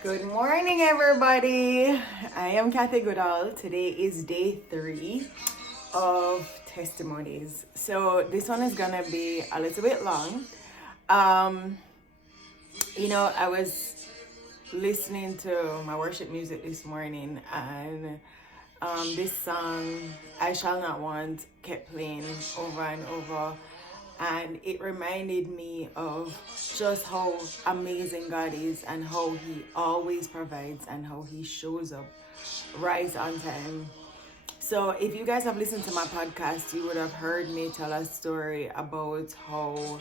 Good morning, everybody. I am Kathy Goodall. Today is day 3 of testimonies. So this one is gonna be a little bit long. I was listening to my worship music this morning, and this song, I Shall Not Want, kept playing over and over. And it reminded me of just how amazing God is and how He always provides and how He shows up right on time. So if you guys have listened to my podcast, you would have heard me tell a story about how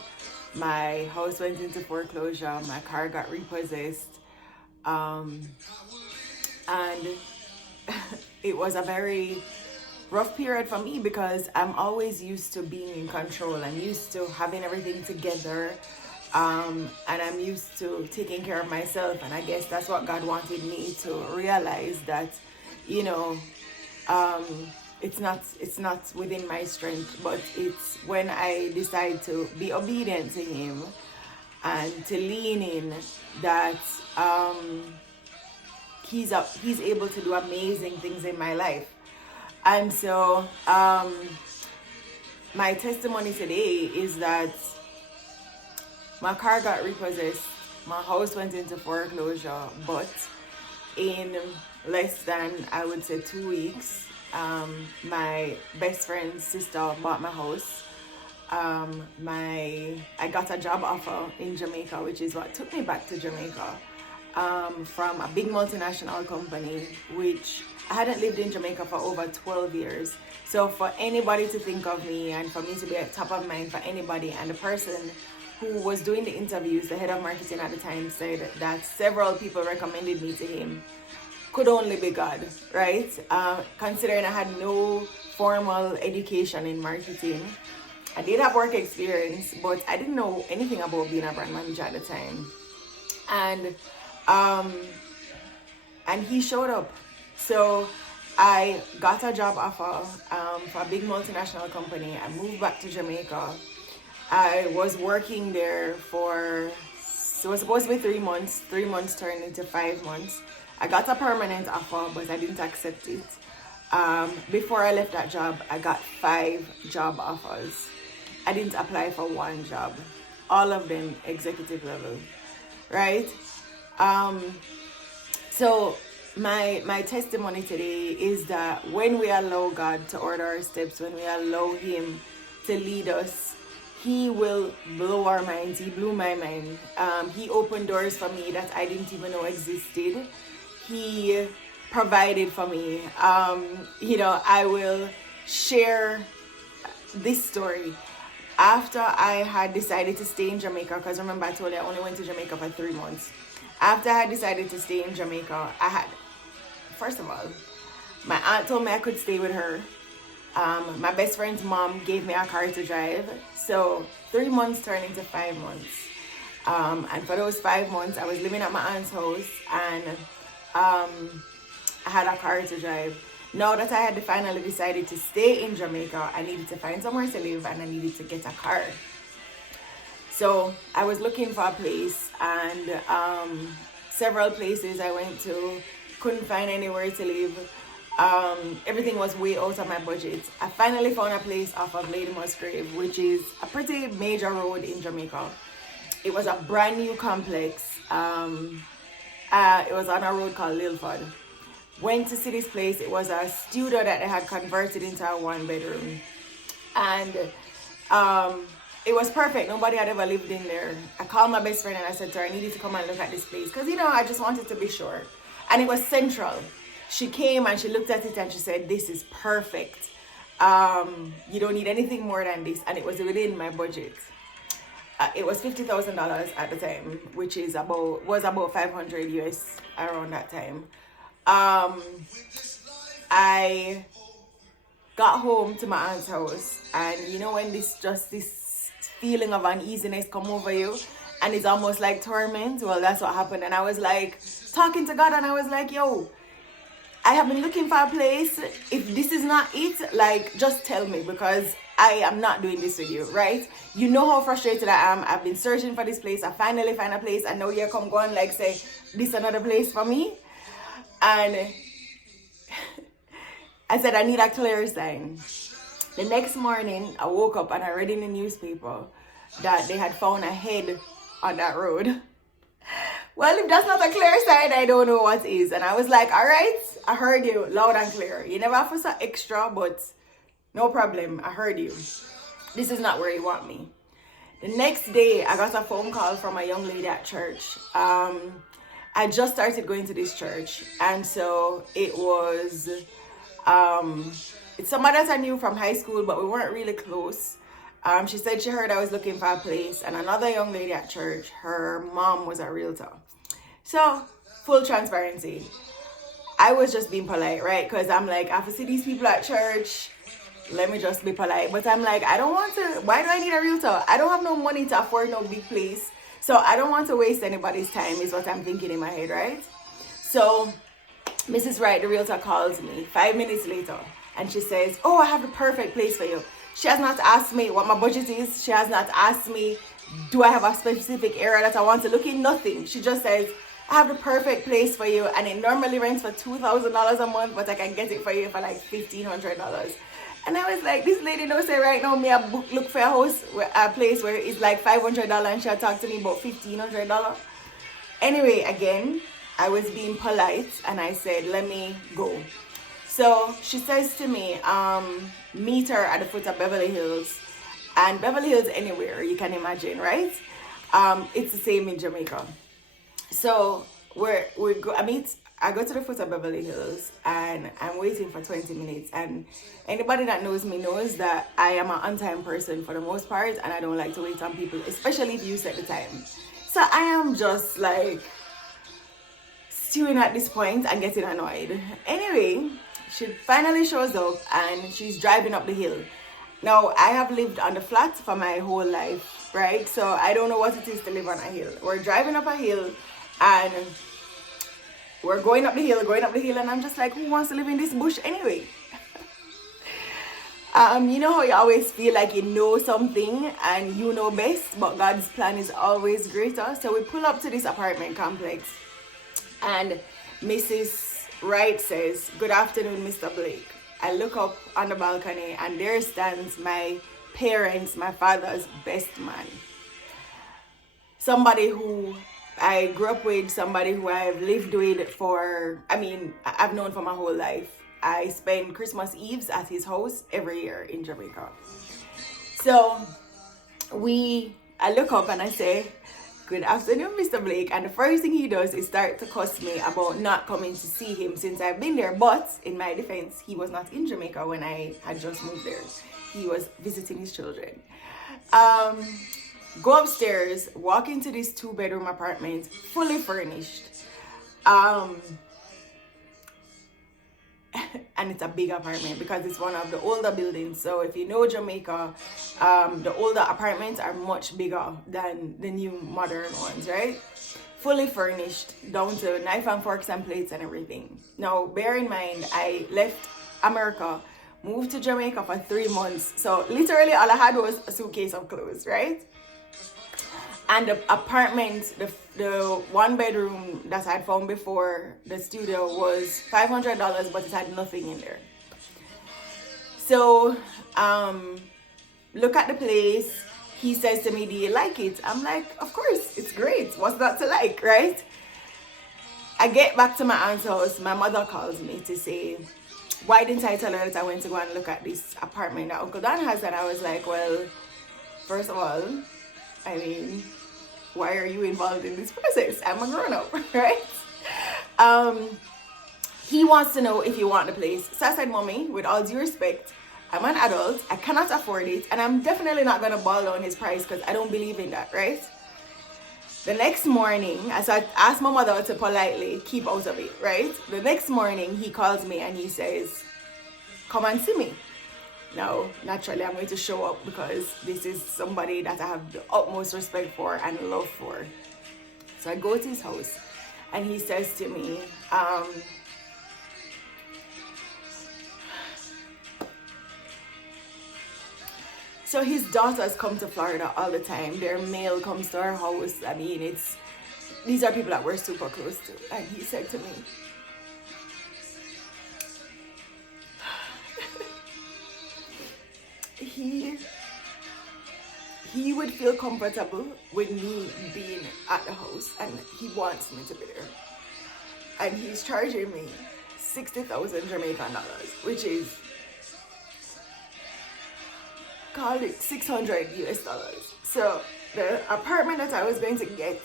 my house went into foreclosure, my car got repossessed, and it was a very rough period for me because I'm always used to being in control. I'm used to having everything together, and I'm used to taking care of myself. And I guess that's what God wanted me to realize, that it's not within my strength, but it's when I decide to be obedient to Him and to lean in, that He's able to do amazing things in my life. And so, my testimony today is that my car got repossessed, my house went into foreclosure, but in less than, I would say, 2 weeks, my best friend's sister bought my house. I got a job offer in Jamaica, which is what took me back to Jamaica, from a big multinational company, which I hadn't lived in Jamaica for over 12 years. So for anybody to think of me and for me to be at top of mind for anybody, and the person who was doing the interviews, the head of marketing at the time, said that several people recommended me to him, could only be God, right? Considering I had no formal education in marketing. I did have work experience, but I didn't know anything about being a brand manager at the time. And he showed up. So I got a job offer for a big multinational company. I moved back to Jamaica. I was working there so it was supposed to be 3 months. 3 months turned into 5 months. I got a permanent offer, but I didn't accept it. Before I left that job, I got 5 job offers. I didn't apply for one job. All of them executive level, right? So my testimony today is that when we allow God to order our steps, when we allow Him to lead us, He will blow our minds. He blew my mind. He opened doors for me that I didn't even know existed. He provided for me. I will share this story. After I had decided to stay in Jamaica, because remember I told you I only went to Jamaica for 3 months. After I had decided to stay in Jamaica, first of all, my aunt told me I could stay with her. My best friend's mom gave me a car to drive. So 3 months turned into 5 months. And for those 5 months, I was living at my aunt's house, and I had a car to drive. Now that I had finally decided to stay in Jamaica, I needed to find somewhere to live, and I needed to get a car. So I was looking for a place, and several places I went to, couldn't find anywhere to live. Everything was way out of my budget. I finally found a place off of Lady Musgrave, which is a pretty major road in Jamaica. It was a brand new complex. It was on a road called Lilford. Went to see this place. It was a studio that they had converted into a 1-bedroom. And it was perfect. Nobody had ever lived in there. I called my best friend and I said to her, I needed to come and look at this place, because I just wanted to be sure. And it was central. She came and she looked at it and she said, this is perfect. You don't need anything more than this. And it was within my budget. It was $50,000 at the time, which was about 500 US around that time. I got home to my aunt's house, and when this feeling of uneasiness come over you, and it's almost like torment. Well, that's what happened. And I was like talking to God, and I was like, yo, I have been looking for a place. If this is not it, like, just tell me, because I am not doing this with you, right? You know how frustrated I am. I've been searching for this place. I finally find a place, and now you come going like say, this another place for me. And I said, I need a clear sign. The next morning, I woke up and I read in the newspaper that they had found a head on that road. Well, if that's not a clear sign, I don't know what is. And I was like, all right, I heard you loud and clear. You never have to say extra, but no problem. I heard you. This is not where you want me. The next day, I got a phone call from a young lady at church. I just started going to this church. And so it was, it's somebody that I knew from high school, but we weren't really close. She said she heard I was looking for a place, and another young lady at church, her mom was a realtor. So, full transparency, I was just being polite, right? Because I'm like, I have to see these people at church, let me just be polite. But I'm like, I don't want to, why do I need a realtor? I don't have no money to afford no big place. So I don't want to waste anybody's time is what I'm thinking in my head, right? So, Mrs. Wright, the realtor, calls me 5 minutes later, and she says, oh, I have the perfect place for you. She has not asked me what my budget is. She has not asked me, do I have a specific area that I want to look in? Nothing. She just says, I have the perfect place for you, and it normally rents for $2,000 a month, but I can get it for you for like $1,500. And I was like, this lady knows say right now me a look for a house, a place where it's like $500, and she'll talk to me about $1,500. Anyway, again, I was being polite, and I said, let me go. So she says to me, meet her at the foot of Beverly Hills. And Beverly Hills anywhere, you can imagine, right? It's the same in Jamaica. So I go to the foot of Beverly Hills, and I'm waiting for 20 minutes. And anybody that knows me knows that I am an on-time person for the most part, and I don't like to wait on people, especially if you set the time. So I am just like stewing at this point and getting annoyed. Anyway, she finally shows up, and she's driving up the hill. Now, I have lived on the flat for my whole life, right? So I don't know what it is to live on a hill. We're driving up a hill, and we're going up the hill, and I'm just like, who wants to live in this bush anyway? You know how you always feel like you know something and you know best, but God's plan is always greater. So we pull up to this apartment complex, and Mrs. Wright says, good afternoon, Mr. Blake. I look up on the balcony, and there stands my parents, my father's best man. Somebody who I grew up with, somebody who I've lived with I've known for my whole life. I spend Christmas Eves at his house every year in Jamaica. So I look up and I say, good afternoon, Mr. Blake. And the first thing he does is start to cuss me about not coming to see him since I've been there. But in my defense, he was not in Jamaica when I had just moved there. He was visiting his children. Go upstairs, walk into this 2-bedroom apartment, fully furnished. And it's a big apartment because it's one of the older buildings. So if you know Jamaica, the older apartments are much bigger than the new modern ones, right? Fully furnished, down to knife and forks and plates and everything. Now, bear in mind, I left America, moved to Jamaica for 3 months. So literally all I had was a suitcase of clothes, right? And the apartment, the 1-bedroom that I'd found before the studio was $500, but it had nothing in there. So, look at the place. He says to me, do you like it? I'm like, of course, it's great. What's not to like, right? I get back to my aunt's house. My mother calls me to say, why didn't I tell her that I went to go and look at this apartment that Uncle Don has? And I was like, well, first of all, why are you involved in this process? I'm a grown-up, right? He wants to know if you want the place. So I said, Mommy, with all due respect, I'm an adult, I cannot afford it, and I'm definitely not going to ball down his price because I don't believe in that, right? The next morning, so I asked my mother to politely keep out of it, right? The next morning, he calls me and he says, come and see me. Now, naturally, I'm going to show up because this is somebody that I have the utmost respect for and love for. So I go to his house, and he says to me, So his daughters come to Florida all the time. Their mail comes to our house. I mean, these are people that we're super close to. And he said to me, he would feel comfortable with me being at the house, and he wants me to be there. And he's charging me 60,000 Jamaican dollars, which is, call it 600 US dollars. So the apartment that I was going to get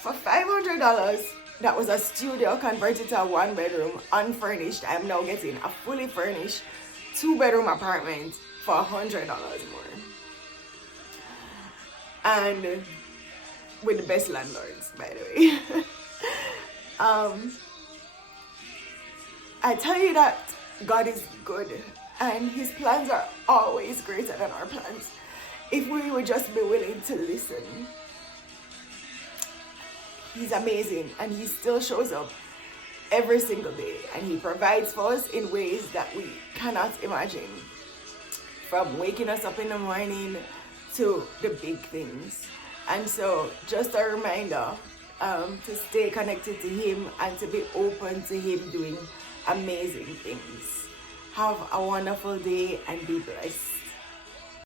for $500, that was a studio converted to a 1-bedroom, unfurnished. I'm now getting a fully furnished 2-bedroom apartment for $100 more. And with the best landlords, by the way. I tell you that God is good, and his plans are always greater than our plans. If we would just be willing to listen. He's amazing, and he still shows up every single day, and he provides for us in ways that we cannot imagine. From waking us up in the morning to the big things. And so just a reminder to stay connected to him and to be open to him doing amazing things. Have a wonderful day and be blessed.